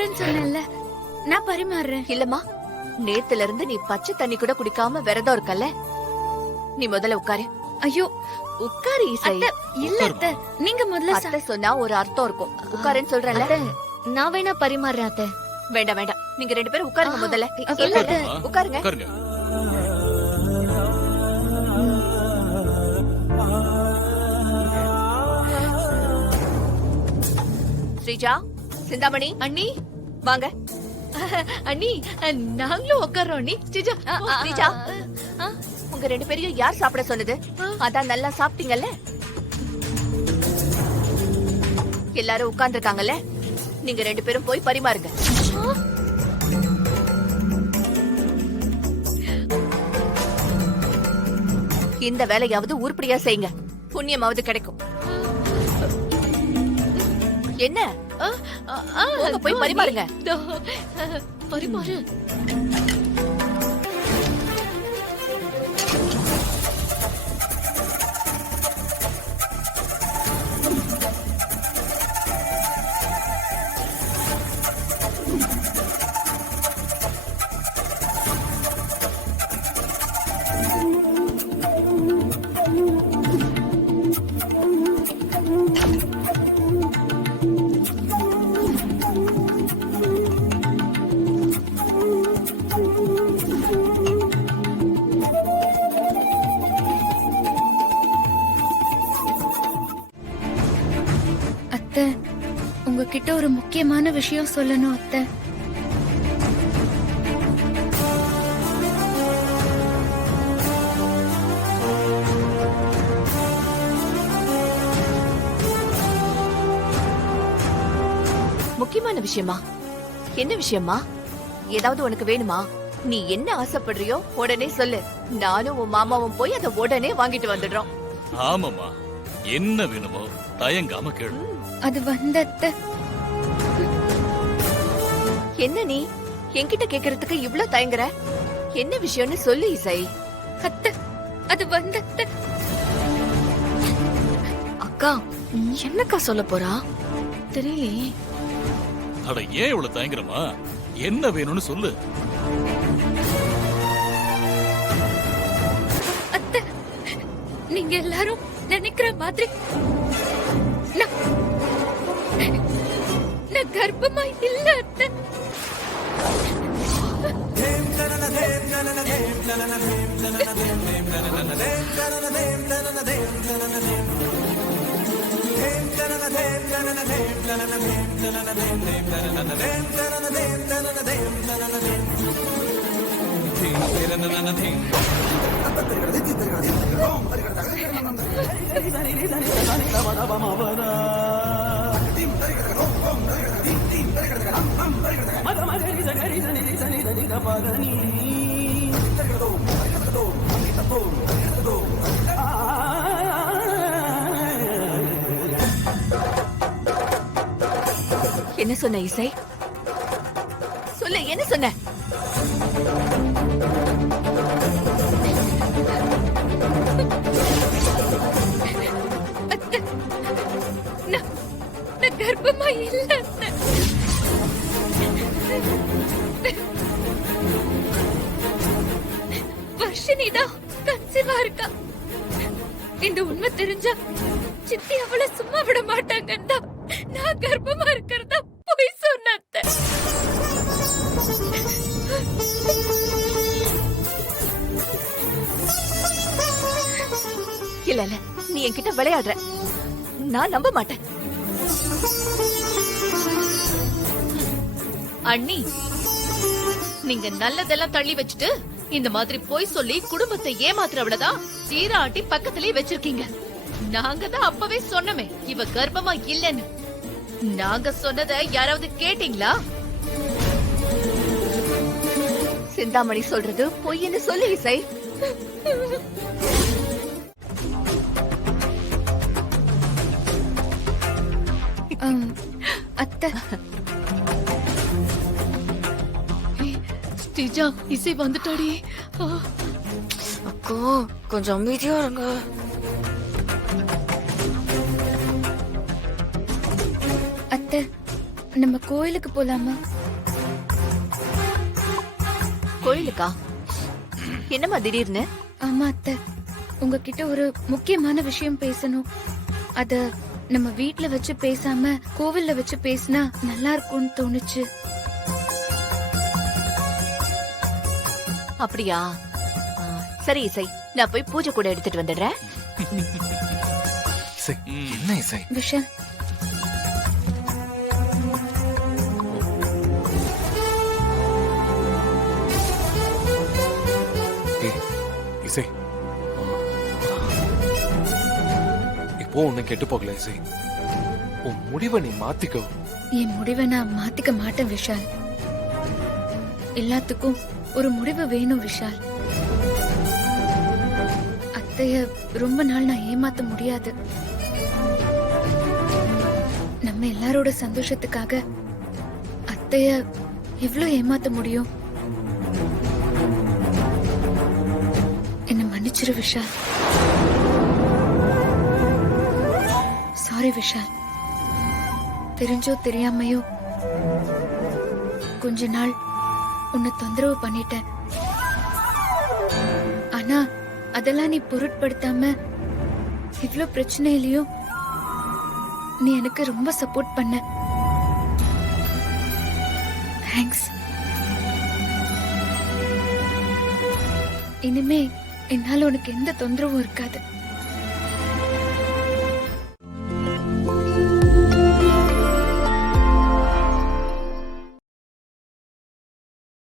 பரிமாறேன்னு சொன்னேன்ல, நான் பரிமாறுறேன். இல்லம்மா, நேத்துல இருந்து நீ பச்சை தண்ணி கூட குடிக்காம விரதம் இருக்கல்ல. நீ முதல்ல உட்காரு. ஐயோ உட்காரு இசை. அத்தை, இல்ல அத்தை, நீங்க முதல்ல அத்தை சொன்னா ஒரு அர்த்தம் இருக்கும். உட்காருன்னு சொல்றேன்ல. நான் வேணா பரிமாறுறேன் அத்தை. வேண்டாம் வேண்டாம், நீங்க 2 பேரும் உட்காருங்க முதல்ல. இல்ல அத்தை. உட்காருங்க. உட்காருங்க. ஸ்ரீஜா, சிந்தாமணி, அண்ணி, வாங்க. அண்ணி, நாங்களும் உட்கார்றோம் அண்ணி. ஸ்ரீஜா, ஸ்ரீஜா, உங்க 2 பேரையும் யார் சாப்பிட சொன்னது? அதான் நல்லா சாப்பிட்டீங்கல்ல. எல்லாரும் உட்கார்ந்துருக்காங்கல்ல, நீங்க 2 பேரும் போய் பரிமாறுங்க. இந்த வேலையாவது உருப்படியா செய்யுங்க, புண்ணியமாவது கிடைக்கும். என்ன போங்க, போய் பரிமாறுங்க. பரிமாறு. அத்தை, உங்ககிட்ட ஒரு முக்கியமான விஷயம் சொல்லணும் அத்தை. முக்கியமான விஷயமா? என்ன விஷயமா? ஏதாவது உனக்கு வேணுமா? நீ என்ன ஆசைப்படுறியோ உடனே சொல்லு. நானும் உன் மாமாவும் போய் அதை உடனே வாங்கிட்டு வந்துடுறோம். ஆமாமா, என்ன வேணுமோ தயங்காம கேளு. அது வந்து அத்தை, என்ன நீ என்கிட்ட கேக்குறதுக்கு இவ்ளோ தயங்குற? என்ன விஷயம்னு சொல்லு இசை. அத்தை, அது வந்து அத்தை. அக்கா, என்னக்கா சொல்ல போறா? தெரியலையே. அட, ஏன் இவ்வளவு தயங்குறமா? என்ன வேணும்னு சொல்லு. அத்தை, நீங்க எல்லாரும் நினைக்கிற மாதிரி நான் கர்ப்பமா இல்ல அத்தை. என்ன சொன்ன இசை? சொல்லு, என்ன சொன்ன? அத்தை, நான் கர்ப்பமா இல்ல அத்தை. வர்ஷினிதான் கன்சீவா இருக்கா. இந்த உண்மை தெரிஞ்சா சித்தி அவளை சும்மா விட மாட்டாங்கன்னு தான் நான் கர்ப்பமா இருக்கிறதா போய் சொன்ன அத்தை. இல்ல இல்ல, நீ என்கிட்ட விளையாடுற. நான் நம்ப மாட்டேன். அண்ணி, நீங்க நல்லதெல்லாம் தள்ளி வச்சுட்டு இந்த மாதிரி போய் சொல்லி குடும்பத்தை ஏமாத்துறவளதான் சீராட்டி பக்கத்திலே வச்சிருக்கீங்க. நாங்க தான் அப்பவே சொன்னமே இவ கர்ப்பமா இல்லன்னு. நாங்க சொன்னதை யாராவது கேட்டீங்களா? சிந்தாமணி சொல்றது பொய்ன்னு சொல்லு இசை. அத்தை, ஸ்ரீஜா, இசை வந்துட்டாடி. அக்கா, கொஞ்சம் அமைதியா இருங்க. அத்தை, நம்ம கோயிலுக்கு போலாமா? கோயிலுக்கா? என்னம்மா திடீர்னு? ஆமா அத்தை, உங்ககிட்ட ஒரு முக்கியமான விஷயம் பேசணும். அத நம்ம வீட்ல வச்சு பேசாம கோவில்ல வச்சு பேசினா நல்லா இருக்கும்னு தோணுச்சு. அப்படியா? சரி இசை, நான் போய் பூஜை கூட எடுத்துட்டு வந்துடுறேன். இசை, என்ன இசை? விஷால், ஏய், இசை, இப்போ ஒண்ணு கெட்டு போகல இசை. உன் முடிவை நீ மாத்திக்கோ. என் முடிவை நான் மாத்திக்க மாட்டேன் விஷால். எல்லாத்துக்கும் ஒரு முடிவு வேணும் விஷால். அத்தைய ரொம்ப நாள் நான் ஏமாத்த முடியாது. நம்ம எல்லாரோட சந்தோஷத்துக்காக அத்தைய எவ்வளவு ஏமாத்த முடியும்? என்ன மன்னிச்சிரு விஷால். சாரி விஷால். தெரிஞ்சோ தெரியாமையோ கொஞ்ச நாள் உன்னை தொந்தரவு பண்ணிட்டேன். ஆனா அதெல்லாம் நீ பொருட்படுத்தாம இவ்ளோ பிரச்சனையிலயும் நீ எனக்கு ரொம்ப சப்போர்ட் பண்ண. தேங்க்ஸ். இனிமே என்னால உனக்கு எந்த தொந்தரவும் இருக்காது.